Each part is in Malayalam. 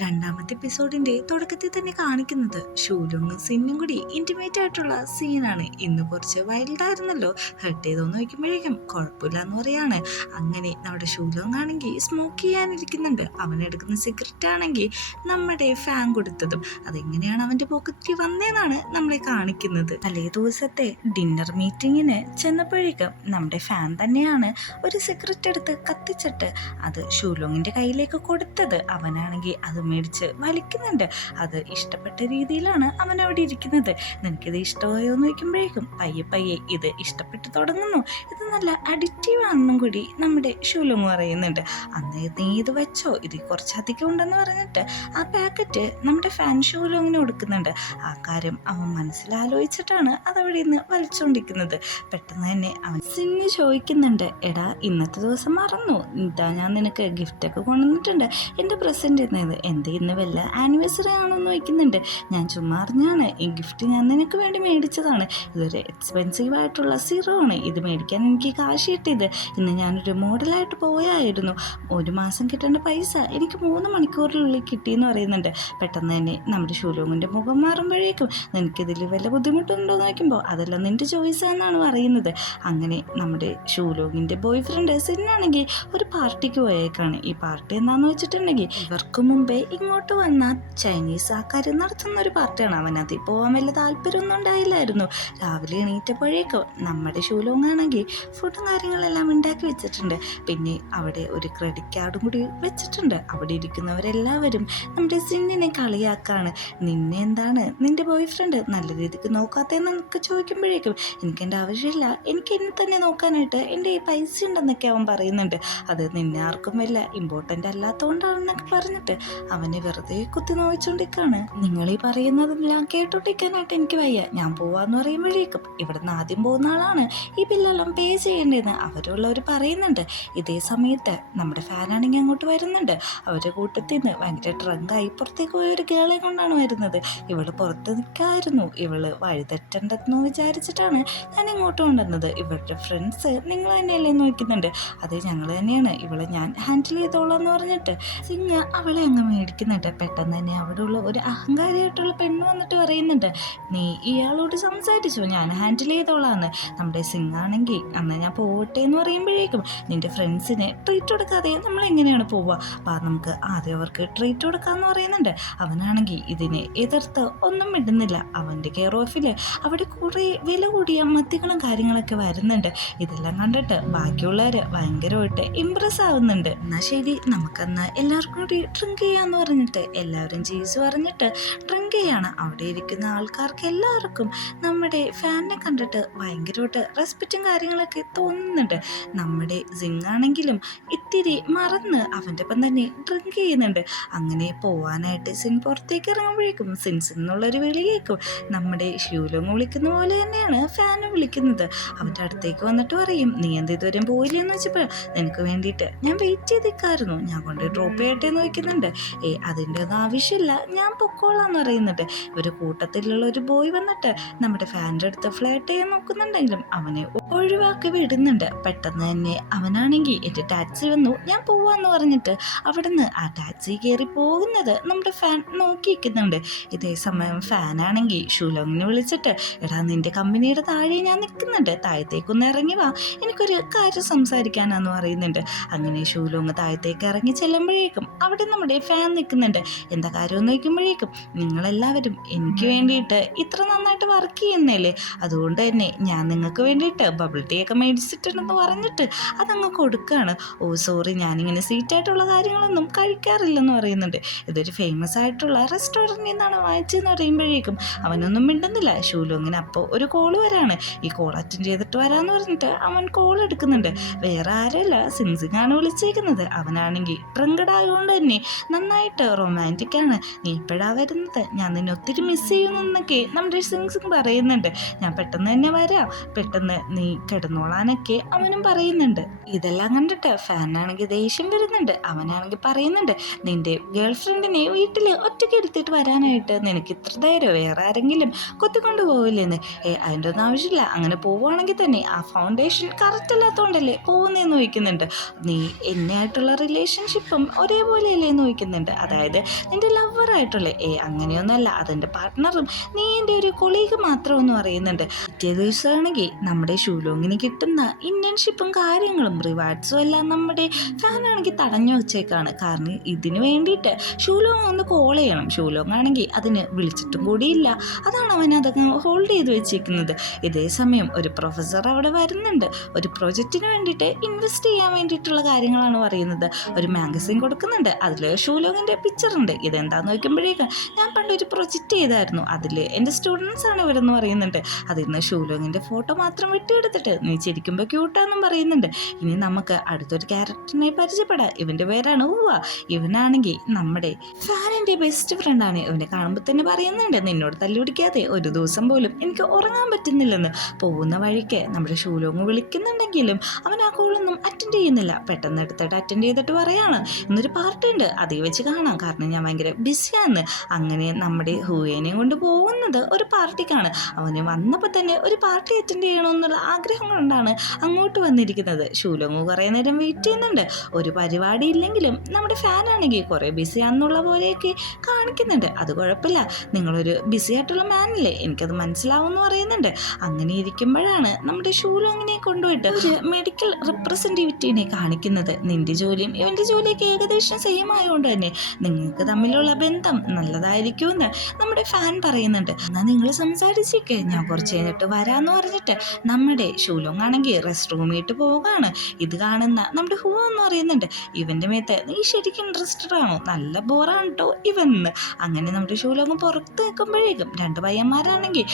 രണ്ടാമത്തെ എപ്പിസോഡിന്റെ തുടക്കത്തിൽ തന്നെ കാണിക്കുന്നത് ഷൂലുങ്ങും സിന്നും കൂടി ഇന്റിമേറ്റ് ആയിട്ടുള്ള സീനാണ്. ഇന്ന് കുറച്ച് വൈൽഡായിരുന്നല്ലോ, ഹെർട്ട് ചെയ്തോന്ന് നോക്കുമ്പോഴേക്കും കുഴപ്പമില്ല എന്ന് പറയാണ്. അങ്ങനെ നമ്മുടെ ഷൂലോങ് ആണെങ്കിൽ സ്മോക്ക് ചെയ്യാനിരിക്കുന്നുണ്ട്. അവനെടുക്കുന്ന സിഗരറ്റ് ആണെങ്കിൽ നമ്മുടെ ഫാൻ കൊടുത്തതും അതെങ്ങനെയാണ് അവന്റെ പോക്കറ്റിൽ വന്നതെന്നാണ് നമ്മളെ കാണിക്കുന്നത്. തലേ ദിവസത്തെ ഡിന്നർ മീറ്റിങ്ങിന് ചെന്നപ്പോഴേക്കും നമ്മുടെ ഫാൻ തന്നെയാണ് ഒരു സിഗരറ്റ് എടുത്ത് കത്തിച്ചിട്ട് അത് ഷൂലോങ്ങിന്റെ കയ്യിലേക്ക് കൊടുത്തത്. അവനാണെങ്കിൽ അത് മേടിച്ച് വലിക്കുന്നുണ്ട്. അത് ഇഷ്ടപ്പെട്ട രീതിയിലാണ് അവൻ അവിടെ ഇരിക്കുന്നത്. നിനക്കിത് ഇഷ്ടമായോ എന്ന് ചോദിക്കുമ്പോഴേക്കും പയ്യെ പയ്യെ ഇത് ഇഷ്ടപ്പെട്ട് തുടങ്ങുന്നു. ഇത് നല്ല അഡിക്റ്റീവ് ആണെന്നും കൂടി നമ്മുടെ ഷൂലോങ് പറയുന്നുണ്ട്. അന്ന് നീ ഇത് വെച്ചോ, ഇത് കുറച്ചധികം ഉണ്ടെന്ന് പറഞ്ഞിട്ട് ആ പാക്കറ്റ് നമ്മുടെ ഫാൻ ഷൂലോങ്ങിന് കൊടുക്കുന്നുണ്ട്. ആ കാര്യം അവൻ മനസ്സിലാലോചിച്ചിട്ടാണ് അതവിടെ നിന്ന് വലിച്ചുകൊണ്ടിരിക്കുന്നത്. പെട്ടെന്ന് തന്നെ അവൻ സിന്ന് ചോദിക്കുന്നുണ്ട്, എടാ ഇന്നത്തെ ദിവസം മറന്നു, ഇതാ ഞാൻ നിനക്ക് ഗിഫ്റ്റൊക്കെ കൊണ്ടുവന്നിട്ടുണ്ട്, എൻ്റെ പ്രസൻറ്റ് എന്നത് എന്ത് ഇന്ന് വല്ല ആനിവേഴ്സറി ആണോന്ന് ചോദിക്കുന്നുണ്ട്. ഞാൻ ചുമ്മാ അറിഞ്ഞാണ്, ഈ ഗിഫ്റ്റ് ഞാൻ നിനക്ക് വേണ്ടി മേടിച്ചതാണ്. ഇതൊരു എക്സ്പെൻസീവ് ആയിട്ടുള്ള സീറോ ആണ്, ഇത് മേടിക്കാൻ എനിക്ക് കാശ് കിട്ടിയത് ഇന്ന് ഞാനൊരു മോഡലായിട്ട് പോയായിരുന്നു. 1 മാസം കിട്ടേണ്ട പൈസ എനിക്ക് 3 മണിക്കൂറിനുള്ളിൽ കിട്ടിയെന്ന് പറയുന്നുണ്ട്. പെട്ടെന്ന് തന്നെ നമ്മുടെ ഷൂലോങ്ങിൻ്റെ മുഖം മാറുമ്പോഴേക്കും നിനക്കിതിൽ വല്ല ബുദ്ധിമുട്ടുണ്ടോ എന്ന് നോക്കുമ്പോൾ അതെല്ലാം നിൻ്റെ ചോയ്സാണെന്നാണ് പറയുന്നത്. അങ്ങനെ നമ്മുടെ ഷൂലോങ്ങിൻ്റെ ബോയ് ഫ്രണ്ട് സിന്നാണെങ്കിൽ ഒരു പാർട്ടിക്ക് പോയേക്കാണ്. ഈ പാർട്ടി എന്താണെന്ന് വെച്ചിട്ടുണ്ടെങ്കിൽ ഇവർക്ക് മുമ്പേ ഇങ്ങോട്ട് വന്ന ചൈനീസ് ആൾക്കാർ നടത്തുന്ന ഒരു പാർട്ടിയാണ്. അവനതിൽ പോകാൻ വലിയ താല്പര്യമൊന്നും ഉണ്ടായില്ലായിരുന്നു. രാവിലെ എണീറ്റപ്പോഴേക്കും നമ്മുടെ ഷൂലോങ് ആണെങ്കിൽ ഫുഡും കാര്യങ്ങളെല്ലാം ഉണ്ടാക്കി വെച്ചിട്ടുണ്ട്. പിന്നെ അവിടെ ഒരു ക്രെഡിറ്റ് കാർഡും കൂടി വെച്ചിട്ടുണ്ട്. അവിടെ ഇരിക്കുന്നവരെല്ലാവരും നമ്മുടെ സിന്നിനെ കളിയാക്കാണ്. നിന്നെ എന്താണ് നിന്റെ ബോയ് ഫ്രണ്ട് നല്ല രീതിക്ക് നോക്കാത്തതെന്നൊക്കെ ചോദിക്കുമ്പോഴേക്കും എനിക്കെൻ്റെ ആവശ്യമില്ല, എനിക്ക് എന്നെ തന്നെ നോക്കാനായിട്ട് എൻ്റെ ഈ പൈസ ഉണ്ടെന്നൊക്കെ അവൻ പറയുന്നുണ്ട്. അത് നിന്നെ ആർക്കും വല്ല ഇമ്പോർട്ടൻ്റ് അല്ലാത്തതുകൊണ്ടാണെന്നൊക്കെ പറഞ്ഞിട്ട് അവനെ വെറുതെ കുത്തി നോവിച്ചുകൊണ്ടിരിക്കുകയാണ്. നിങ്ങൾ ഈ പറയുന്നതെല്ലാം കേട്ടോണ്ടിരിക്കാനായിട്ട് എനിക്ക് വയ്യ, ഞാൻ പോവാന്ന് പറയുമ്പോഴേക്കും ഇവിടുന്ന് ആദ്യം പോകുന്ന ആളാണ് ഈ ബില്ലെല്ലാം പേ ചെയ്യേണ്ടതെന്ന് അവരുള്ളവർ പറയുന്നുണ്ട്. ഇതേ സമയത്ത് നമ്മുടെ ഫാനാണെങ്കിൽ അങ്ങോട്ട് വരുന്നുണ്ട്. അവരുടെ കൂട്ടത്തിൽ നിന്ന് ഭയങ്കര ട്രങ്കായി പുറത്തേക്ക് പോയ ഒരു ഗേളെ കൊണ്ടാണ് വരുന്നത്. ഇവള് പുറത്ത് നിൽക്കായിരുന്നു. ഇവള് വഴിതെറ്റണ്ടെന്ന് വിചാരിച്ചിട്ടാണ് ഞാൻ ഇങ്ങോട്ട് കൊണ്ടുവന്നത്. ഇവരുടെ ഫ്രണ്ട്സ് നിങ്ങൾ തന്നെയല്ലേ നോക്കുന്നുണ്ട്. അത് ഞങ്ങൾ തന്നെയാണ്, ഇവളെ ഞാൻ ഹാൻഡിൽ ചെയ്തോളാം എന്ന് പറഞ്ഞിട്ട് സിംഗ് അവളെ അങ്ങ് മേടിക്കുന്നുണ്ട്. പെട്ടെന്ന് തന്നെ അവിടെയുള്ള ഒരു അഹങ്കാരിയായിട്ടുള്ള പെണ്ണ് വന്നിട്ട് പറയുന്നുണ്ട്, നീ ഇയാളോട് സംസാരിച്ചോ, ഞാൻ ഹാൻഡിൽ ചെയ്തോളാന്ന്. നമ്മുടെ സിംഗ് ആണെങ്കിൽ അന്ന് ഞാൻ പോകട്ടെ എന്ന് പറയുമ്പോഴേക്കും നിന്റെ ഫ്രണ്ട്സിന് ട്രീറ്റ് കൊടുക്കാതെ നമ്മൾ എങ്ങനെയാണ് പോവുക, അപ്പം നമുക്ക് ആദ്യം അവർക്ക് ട്രീറ്റ് കൊടുക്കാമെന്ന് പറയുന്നുണ്ട്. അവനാണെങ്കിൽ ഇതിനെ എതിർത്ത് ഒന്നും ഇടുന്നില്ല. അവൻ്റെ കെയർ ഓഫിൽ അവിടെ കുറേ വില കൂടിയ മദ്യങ്ങളും കാര്യങ്ങളൊക്കെ വരുന്നുണ്ട്. ഇതെല്ലാം കണ്ടിട്ട് ബാക്കിയുള്ളവർ ഭയങ്കരമായിട്ട് ഇമ്പ്രസ് ആവുന്നുണ്ട്. എന്നാൽ ശരി, നമുക്കെന്നാൽ എല്ലാവർക്കും കൂടി ഡ്രിങ്ക് ചെയ്യാന്ന് പറഞ്ഞിട്ട് എല്ലാവരും ജീസ് പറഞ്ഞിട്ട് ഡ്രിങ്ക് ചെയ്യാണ്. അവിടെ ഇരിക്കുന്ന ആൾക്കാർക്ക് എല്ലാവർക്കും നമ്മുടെ ഫാനിനെ കണ്ടിട്ട് ഭയങ്കരമായിട്ട് റെസ്പെക്റ്റും കാര്യങ്ങളൊക്കെ തോന്നുന്നുണ്ട്. നമ്മുടെ സിംഗ് ആണെങ്കിലും ഇത്തിരി മറന്ന് അവൻ്റെ ഒപ്പം തന്നെ ഡ്രിങ്ക് ചെയ്യുന്നുണ്ട്. അങ്ങനെ പോവാനായിട്ട് സിൻ പുറത്തേക്ക് ഇറങ്ങുമ്പോഴേക്കും സിൻസിൻ എന്നുള്ളൊരു വിളി കേൾക്കും. നമ്മുടെ ഷൂലോങ് വിളിക്കുന്ന പോലെ തന്നെയാണ് ഫാനും വിളിക്കുന്നത്. അവൻ്റെ അടുത്തേക്ക് വന്നിട്ട് പറയും, നീ എന്ത് ഇതുവരെ പോയില്ലെന്ന് വെച്ചപ്പോൾ നിനക്ക് വേണ്ടിയിട്ട് ഞാൻ വെയിറ്റ് ചെയ്തിരിക്കായിരുന്നു, ഞാൻ കൊണ്ട് ഡ്രോപ്പ് ചെയ്യട്ടെ എന്ന് വയ്ക്കുന്നുണ്ട്. അതിൻ്റെ ഒന്നും ആവശ്യമില്ല, ഞാൻ പൊക്കോളാന്ന് പറയുന്നുണ്ട്. ഒരു കൂട്ടത്തിലുള്ള ഒരു ബോയ് വന്നിട്ട് നമ്മുടെ ഫാനിൻ്റെ അടുത്ത് ഫ്ലാറ്റ് ചെയ്യാൻ നോക്കുന്നുണ്ടെങ്കിലും അവനെ ഒഴിവാക്കി വിടുന്നുണ്ട്. പെട്ടെന്ന് തന്നെ അവനാണെങ്കിൽ എൻ്റെ ടാക്സി വന്നു, ഞാൻ പോവാന്ന് പറഞ്ഞിട്ട് അവിടുന്ന് ആ ടാക്സി കയറി പോകുന്നത് നമ്മുടെ ഫാൻ നോക്കിയിരിക്കുന്നുണ്ട്. ഇതേ സമയം ഫാനാണെങ്കിൽ ഷൂലോങ്ങിനെ വിളിച്ചിട്ട്, എടാ നിന്റെ കമ്പനിയുടെ താഴെ ഞാൻ നിൽക്കുന്നുണ്ട്, താഴത്തേക്കൊന്ന് ഇറങ്ങി വാ, എനിക്കൊരു കാര്യം സംസാരിക്കാനാന്ന് പറയുന്നുണ്ട്. അങ്ങനെ ഷൂലോങ് താഴത്തേക്ക് ഇറങ്ങി ചെല്ലുമ്പോഴേക്കും അവിടെ നമ്മുടെ ഫാൻ നിൽക്കുന്നുണ്ട്. എന്താ കാര്യമെന്ന് ചോദിക്കുമ്പോഴേക്കും നിങ്ങളെല്ലാവരും എനിക്ക് വേണ്ടിയിട്ട് ഇത്ര നന്നായിട്ട് വർക്ക് ചെയ്യുന്നല്ലേ, അതുകൊണ്ട് തന്നെ ഞാൻ നിങ്ങൾക്ക് വേണ്ടിയിട്ട് ബബിൾ ടീ ഒക്കെ മേടിച്ചിട്ടുണ്ടെന്ന് പറഞ്ഞിട്ട് അതങ്ങ് കൊടുക്കുകയാണ്. ഓ സോറി, ഞാനിങ്ങനെ സ്വീറ്റായിട്ടുള്ള കാര്യങ്ങളൊന്നും കഴിക്കാറില്ലെന്ന് പറയുന്നുണ്ട്. ഇതൊരു ഫേമസ് ആയിട്ടുള്ള റെസ്റ്റോറൻറ്റിൽ നിന്നാണ് വാങ്ങിച്ചതെന്ന് പറയുമ്പോഴേക്കും അവനൊന്നും മിണ്ടുന്നില്ല. ഷൂലോങ്ങിന് അപ്പോൾ ഒരു കോള് വരാണ്. ഈ കോൾ അറ്റൻഡ് ചെയ്തിട്ട് വരാമെന്ന് പറഞ്ഞിട്ട് അവൻ കോൾ എടുക്കുന്നുണ്ട്. വേറെ ആരല്ല, സിൻസിങ്ങാണ് വിളിച്ചേക്കുന്നത്. അവനാണെങ്കിൽ ഡ്രങ്കഡ് ആയതുകൊണ്ട് തന്നെ നന്നായിട്ട് റൊമാൻറ്റിക് ആണ്. നീ ഇപ്പോഴാ വരുന്നത്, ഞാൻ ഞാൻ നിന്നെ ഒത്തിരി മിസ് ചെയ്യുന്നൊക്കെ നമ്മുടെ സിംഗ് പറയുന്നുണ്ട്. ഞാൻ പെട്ടെന്ന് തന്നെ വരാം, പെട്ടെന്ന് നീ കിടന്നോളാനൊക്കെ അവനും പറയുന്നുണ്ട്. ഇതെല്ലാം കണ്ടിട്ട് ഫാനാണെങ്കിൽ ദേഷ്യം വരുന്നുണ്ട്. അവനാണെങ്കിൽ പറയുന്നുണ്ട്, നിന്റെ ഗേൾ ഫ്രണ്ടിനെ വീട്ടിൽ ഒറ്റയ്ക്ക് എടുത്തിട്ട് വരാനായിട്ട് നിനക്ക് ഇത്ര ധൈര്യം വേറെ ആരെങ്കിലും കൊത്തിക്കൊണ്ട് പോവില്ലെന്ന്. അതിൻ്റെ ഒന്നും ആവശ്യമില്ല. അങ്ങനെ പോവുകയാണെങ്കിൽ തന്നെ ആ ഫൗണ്ടേഷൻ കറക്റ്റ് അല്ലാത്തതുകൊണ്ടല്ലേ പോകുന്നതെന്ന് ചോദിക്കുന്നുണ്ട്. നീ എന്നെയായിട്ടുള്ള റിലേഷൻഷിപ്പും ഒരേപോലെയല്ലേ എന്ന് ചോദിക്കുന്നുണ്ട്. അതായത് നിന്റെ ലവറായിട്ടുള്ളേ അങ്ങനെയൊന്നുമല്ല, അതെൻ്റെ പാർട്ട്ണറും നീ എൻ്റെ ഒരു കൊളീഗ് മാത്രമെന്ന് പറയുന്നുണ്ട്. പിറ്റേ ദിവസമാണെങ്കിൽ നമ്മുടെ ഷൂലോങ്ങിന് കിട്ടുന്ന ഇന്റേൺഷിപ്പും കാര്യങ്ങളും റിവാർഡ്സും എല്ലാം നമ്മുടെ ഫാനാണെങ്കിൽ തടഞ്ഞു വെച്ചേക്കാണ്. കാരണം ഇതിന് വേണ്ടിയിട്ട് ഷൂലോങ് ഒന്ന് കോൾ ചെയ്യണം. ഷൂലോങ് ആണെങ്കിൽ അതിന് വിളിച്ചിട്ടും കൂടിയില്ല. അതാണ് അവൻ അതൊക്കെ ഹോൾഡ് ചെയ്ത് വെച്ചിരിക്കുന്നത്. ഇതേ സമയം ഒരു പ്രൊഫസർ അവിടെ വരുന്നുണ്ട്. ഒരു പ്രൊജക്റ്റിന് വേണ്ടിയിട്ട് ഇൻവെസ്റ്റ് ചെയ്യാൻ വേണ്ടിയിട്ടുള്ള കാര്യങ്ങളാണ് പറയുന്നത്. ഒരു മാഗസിൻ കൊടുക്കുന്നുണ്ട്. അതിൽ ഷൂലോങ്ങിൻ്റെ പിക്ചർ ഉണ്ട്. ഇതെന്താന്ന് നോക്കുമ്പോഴേക്കും ഞാൻ പണ്ടൊരു പ്രൊജക്റ്റ് ചെയ്തായിരുന്നു, അതിൽ എൻ്റെ സ്റ്റുഡൻസ് ആണ് ഇവരെന്ന് പറയുന്നുണ്ട്. അതിൽ നിന്ന് ഷൂലോങ്ങിൻ്റെ ഫോട്ടോ മാത്രം വെട്ടിയെടുത്തിട്ട് നീ ചിരിക്കുമ്പോൾ ക്യൂട്ടാന്നും പറയുന്നുണ്ട്. ഇനി നമുക്ക് അടുത്തൊരു ക്യാരക്ടറിനെ പരിചയപ്പെടാം. ഇവൻ്റെ പേരാണ് ഉവ്വ. ഇവനാണെങ്കിൽ നമ്മുടെ ഫാനിൻ്റെ ബെസ്റ്റ് ഫ്രണ്ടാണ്. ഇവനെ കാണുമ്പോൾ തന്നെ പറയുന്നുണ്ട്, നിന്നോട് തല്ലുപിടിക്കാതെ ഒരു ദിവസം പോലും എനിക്ക് ഉറങ്ങാൻ പറ്റുന്നില്ലെന്ന്. പോകുന്ന വഴിക്ക് നമ്മുടെ ഷൂലോങ് വിളിക്കുന്നുണ്ടെങ്കിലും അവൻ ആ കോളൊന്നും അറ്റൻഡ് ചെയ്യുന്നില്ല. പെട്ടെന്ന് എടുത്തിട്ട് അറ്റൻഡ് ചെയ്തിട്ട് പറയാണ്, ഇന്നൊരു പാർട്ടി ഉണ്ട്, അതേ വെച്ച് കാണാം, കാരണം ഞാൻ ഭയങ്കര ബിസിയാണ്. അങ്ങനെ നമ്മുടെ ഹൂയേനെ കൊണ്ട് പോകുന്നത് ഒരു പാർട്ടിക്കാണ്. അവന് വന്നപ്പോൾ തന്നെ ഒരു പാർട്ടി അറ്റൻഡ് ചെയ്യണമെന്നുള്ള ആഗ്രഹം കൊണ്ടാണ് അങ്ങോട്ട് വന്നിരിക്കുന്നത്. ഷൂലോങ് കുറേ നേരം വെയിറ്റ് ചെയ്യുന്നുണ്ട്. ഒരു പരിപാടി ഇല്ലെങ്കിലും നമ്മുടെ ഫാനാണെങ്കിൽ കുറേ ബിസിയാണെന്നുള്ള പോലെയൊക്കെ കാണിക്കുന്നുണ്ട്. അത് കുഴപ്പമില്ല, നിങ്ങളൊരു ബിസി ആയിട്ടുള്ള മാനല്ലേ, എനിക്കത് മനസ്സിലാവുമെന്ന് പറയുന്നുണ്ട്. അങ്ങനെ ഇരിക്കുമ്പോഴാണ് നമ്മുടെ ഷൂലോങ്ങിനെ കൊണ്ടുപോയിട്ട് ഒരു മെഡിക്കൽ റെപ്രസെൻറ്റേറ്റീവിനെ കാണിക്കുന്നത്. നിന്റെ ജോലിയും ഇവൻ്റെ ജോലിയൊക്കെ ഏകദേശം സെയിം ആയതുകൊണ്ട് തന്നെ നിങ്ങൾക്ക് തമ്മിലുള്ള ബന്ധം നല്ലതായിരിക്കുമെന്ന് നമ്മുടെ ഫാൻ പറയുന്നുണ്ട്. എന്നാൽ നിങ്ങൾ സംസാരിച്ചേക്ക്, ഞാൻ കുറച്ച് കഴിഞ്ഞിട്ട് വരാമെന്ന് പറഞ്ഞിട്ട് നമ്മുടെ ഷൂലോങ് ആണെങ്കിൽ റെസ്റ്റ് റൂമിട്ട് പോകാണ്. ഇത് കാണുന്ന നമ്മുടെ ഹൂ എന്ന് പറയുന്നുണ്ട്, ഇവൻ്റെ മേത്ത് നീ ശരിക്കും ഇൻട്രസ്റ്റഡ് ആണോ, നല്ല ബോറാണ് കേട്ടോ ഇവന്ന്. അങ്ങനെ നമ്മുടെ ഷൂലോങ് പുറത്ത് നിൽക്കുമ്പോഴേക്കും രണ്ട് പയ്യന്മാരാണെങ്കിൽ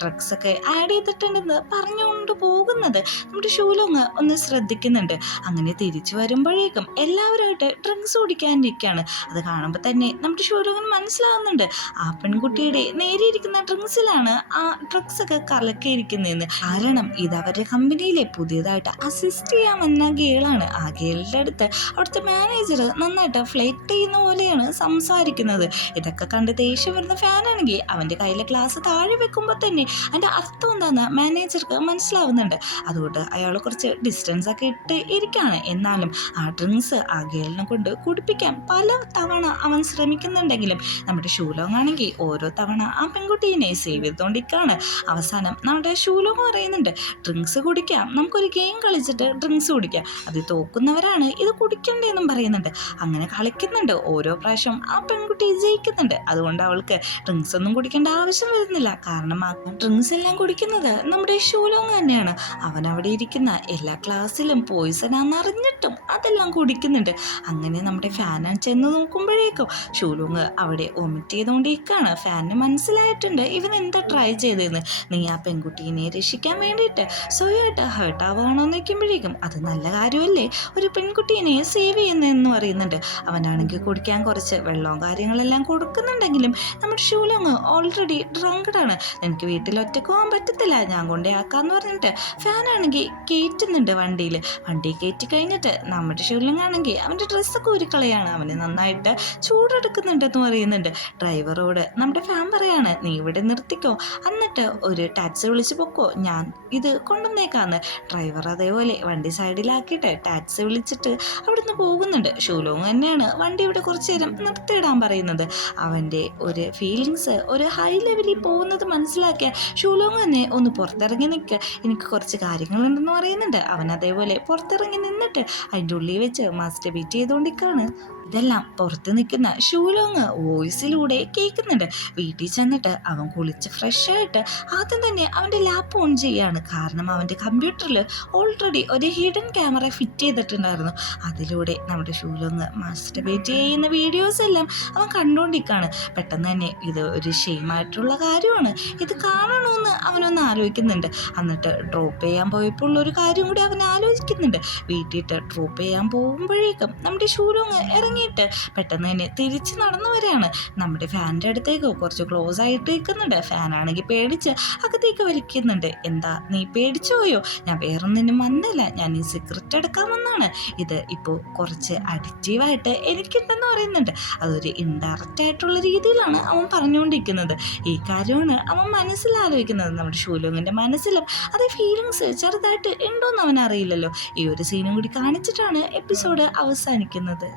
ഡ്രഗ്സ് ഒക്കെ ആഡ് ചെയ്തിട്ടുണ്ടെന്ന് പറഞ്ഞുകൊണ്ട് പോകുന്നത് നമ്മുടെ ഷൂലോങ് ഒന്ന് ശ്രദ്ധിക്കുന്നുണ്ട്. അങ്ങനെ തിരിച്ചു വരുമ്പോഴേക്കും എല്ലാവരുമായിട്ട് ഡ്രഗ്സ് കുടിക്കാനിരിക്കുകയാണ്. അത് കാണുമ്പോൾ തന്നെ നമ്മുടെ ഷൂലോങ്ങിന് മനസ്സിലാവുന്നുണ്ട്, ആ പെൺകുട്ടിയുടെ നേരിയിരിക്കുന്ന ഡ്രഗ്സിലാണ് ആ ഡ്രഗ്സ് ഒക്കെ കലക്കിയിരിക്കുന്നതെന്ന്. കാരണം ഇത് അവരുടെ കമ്പനിയിലെ പുതിയതായിട്ട് അസിസ്റ്റ് ചെയ്യാൻ വന്ന ഗേളാണ്. ആ ഗേളിൻ്റെ അടുത്ത് അവിടുത്തെ മാനേജർ നന്നായിട്ട് ഫ്ലൈറ്റ് ചെയ്യുന്ന പോലെയാണ് സംസാരിക്കുന്നത്. ഇതൊക്കെ കണ്ട് ദേഷ്യം വരുന്ന ഫാനാണെങ്കിൽ അവൻ്റെ കയ്യിലെ ഗ്ലാസ് താഴെ വെക്കുമ്പോൾ തന്നെ അതിൻ്റെ അർത്ഥം എന്താണെന്ന് മാനേജർക്ക് മനസ്സിലാവുന്നുണ്ട്. അതുകൊണ്ട് അയാൾ കുറച്ച് ഡിസ്റ്റൻസ് ഒക്കെ ഇട്ട് ഇരിക്കുകയാണ്. എന്നാലും ആ ഡ്രിങ്ക്സ് ആ ഗേളിനെ കൊണ്ട് കുടിപ്പിക്കാൻ പല തവണ അവൻ ശ്രമിക്കുന്നുണ്ടെങ്കിലും നമ്മുടെ ഷൂലോങ് ആണെങ്കിൽ ഓരോ തവണ ആ പെൺകുട്ടീനെ സേവ് ചെയ്തുകൊണ്ടിരിക്കുകയാണ്. അവസാനം നമ്മുടെ ഷൂലോങ് പറയുന്നുണ്ട്, ഡ്രിങ്ക്സ് കുടിക്കാം, നമുക്കൊരു ഗെയിം കളിച്ചിട്ട് ഡ്രിങ്ക്സ് കുടിക്കാം, അത് തോക്കുന്നവരാണ് ഇത് കുടിക്കണ്ടേന്നും പറയുന്നുണ്ട്. അങ്ങനെ കളിക്കുന്നുണ്ട്. ഓരോ പ്രാവശ്യം ആ പെൺകുട്ടി ജയിക്കുന്നുണ്ട്. അതുകൊണ്ട് അവൾക്ക് ഡ്രിങ്ക്സ് ഒന്നും കുടിക്കേണ്ട ആവശ്യം വരുന്നില്ല. കാരണം ആ ഡ്രിങ്ക്സ് എല്ലാം കുടിക്കുന്നത് നമ്മുടെ ഷൂലോങ് തന്നെയാണ്. അവൻ അവിടെ ഇരിക്കുന്ന എല്ലാ ക്ലാസ്സിലും പോയിസനാന്ന് അറിഞ്ഞിട്ടും അതെല്ലാം കുടിക്കുന്നുണ്ട്. അങ്ങനെ നമ്മുടെ ഫാനാൻ ചെന്ന് നോക്കുമ്പോഴേക്കും ഷൂലോങ് അവിടെ വൊമിറ്റ് ചെയ്തുകൊണ്ടിരിക്കുകയാണ്. ഫാനിന് മനസ്സിലായിട്ടുണ്ട് ഇവൻ എന്താ ട്രൈ ചെയ്തതെന്ന്. നീ ആ പെൺകുട്ടീനെ രക്ഷിക്കാൻ വേണ്ടിയിട്ട് സ്വയമായിട്ട് ഹേർട്ട് ആവുകയാണോന്ന് വയ്ക്കുമ്പോഴേക്കും അത് നല്ല കാര്യമല്ലേ, ഒരു പെൺകുട്ടീനെ സേവ് ചെയ്യുന്നതെന്ന് പറയുന്നുണ്ട്. അവനാണെങ്കിൽ കുടിക്കാൻ കുറച്ച് വെള്ളവും കാര്യങ്ങളെല്ലാം കൊടുക്കുന്നുണ്ടെങ്കിലും നമ്മുടെ ഷൂലോങ് ഓൾറെഡി ഡ്രങ്കഡാണ്. എനിക്ക് വീട്ടിൽ ഒറ്റയ്ക്ക് പോകാൻ പറ്റത്തില്ല, ഞാൻ കൊണ്ടേയാക്കാന്ന് പറഞ്ഞിട്ട് ഫാനാണെങ്കിൽ കയറ്റുന്നുണ്ട് വണ്ടിയിൽ. വണ്ടി കയറ്റി കഴിഞ്ഞിട്ട് നമ്മുടെ ഷൂലോങ് ആണെങ്കിൽ അവൻ്റെ ഡ്രസ്സൊക്കെ ഊരിക്കളയാണ്. അവന് നന്നായിട്ട് ചൂടെടുക്കുന്നുണ്ടെന്ന് പറയുന്നുണ്ട്. ഡ്രൈവറോട് നമ്മുടെ ഫാൻ പറയാണ്, നീ ഇവിടെ നിർത്തിക്കോ, എന്നിട്ട് ഒരു ടാക്സി വിളിച്ച് പൊക്കോ, ഞാൻ ഇത് കൊണ്ടുവന്നേക്കാന്ന്. ഡ്രൈവർ അതേപോലെ വണ്ടി സൈഡിലാക്കിയിട്ട് ടാക്സി വിളിച്ചിട്ട് അവിടുന്ന് പോകുന്നുണ്ട്. ഷൂലോങ് തന്നെയാണ് വണ്ടി ഇവിടെ കുറച്ച് നേരം നിർത്തിയിടാൻ പറയുന്നത്. അവൻ്റെ ഒരു ഫീലിങ്സ് ഒരു ഹൈ ലെവലിൽ പോകുന്നത് മനസ്സിലാക്കിയ ഷൂലോങ് തന്നെ ഒന്ന് പുറത്തിറങ്ങി നിൽക്കുക, എനിക്ക് കുറച്ച് കാര്യങ്ങളുണ്ടെന്ന് പറയുന്നുണ്ട്. അവൻ അതേപോലെ പുറത്തിറങ്ങി നിന്നിട്ട് അതിൻ്റെ ഉള്ളിൽ വെച്ച് മാസ്റ്റർബേറ്റ് ചെയ്തുകൊണ്ടിരിക്കുകയാണ്. ഇതെല്ലാം പുറത്ത് നിൽക്കുന്ന ഷൂലോങ് വോയിസിലൂടെ കേൾക്കുന്നുണ്ട്. വീട്ടിൽ ചെന്നിട്ട് അവൻ കുളിച്ച് ഫ്രഷായിട്ട് ആദ്യം തന്നെ അവൻ്റെ ലാപ്പ് ഓൺ ചെയ്യാണ്. കാരണം അവൻ്റെ കമ്പ്യൂട്ടറിൽ ഓൾറെഡി ഒരു ഹിഡൻ ക്യാമറ ഫിറ്റ് ചെയ്തിട്ടുണ്ടായിരുന്നു. അതിലൂടെ നമ്മുടെ ഷൂലോങ് മാസ്റ്റർബേറ്റ് ചെയ്യുന്ന വീഡിയോസ് എല്ലാം അവൻ കണ്ടുകൊണ്ടിരിക്കുകയാണ്. പെട്ടെന്ന് തന്നെ ഇത് ഒരു ഷെയിമായിട്ടുള്ള കാര്യമാണ്, ഇത് കാണണമെന്ന് അവനൊന്ന് ആലോചിക്കുന്നുണ്ട്. എന്നിട്ട് ഡ്രോപ്പ് ചെയ്യാൻ പോയപ്പോൾ ഉള്ളൊരു കാര്യം കൂടി അവൻ ആലോചിക്കുന്നുണ്ട്. വീട്ടിൽ ഡ്രോപ്പ് ചെയ്യാൻ പോകുമ്പോഴേക്കും നമ്മുടെ ഷൂലോങ് ഇറങ്ങി ഇറങ്ങിയിട്ട് പെട്ടെന്ന് തന്നെ തിരിച്ച് നടന്നു വരികയാണ്. നമ്മുടെ ഫാനിൻ്റെ അടുത്തേക്ക് കുറച്ച് ക്ലോസ് ആയിട്ട് നിൽക്കുന്നുണ്ട്. ഫാനാണെങ്കിൽ പേടിച്ച് അകത്തേക്ക് വലിക്കുന്നുണ്ട്. എന്താ നീ പേടിച്ചു പോയോ? ഞാൻ വേറൊന്നിനും വന്നില്ല, ഞാൻ ഈ സിഗരറ്റ് എടുക്കാൻ വന്നാണ്. ഇത് ഇപ്പോൾ കുറച്ച് അഡിക്റ്റീവായിട്ട് എനിക്കുണ്ടെന്ന് പറയുന്നുണ്ട്. അതൊരു ഇൻഡയറക്റ്റ് ആയിട്ടുള്ള രീതിയിലാണ് അവൻ പറഞ്ഞുകൊണ്ടിരിക്കുന്നത്. ഈ കാര്യമാണ് അവൻ മനസ്സിലാലോചിക്കുന്നത്. നമ്മുടെ ഷൂലോങ്ങിൻ്റെ മനസ്സിലും അതേ ഫീലിങ്സ് ചെറുതായിട്ട് ഉണ്ടോയെന്ന് അവൻ അറിയില്ലല്ലോ. ഈ ഒരു സീനും കൂടി കാണിച്ചിട്ടാണ് എപ്പിസോഡ് അവസാനിക്കുന്നത്.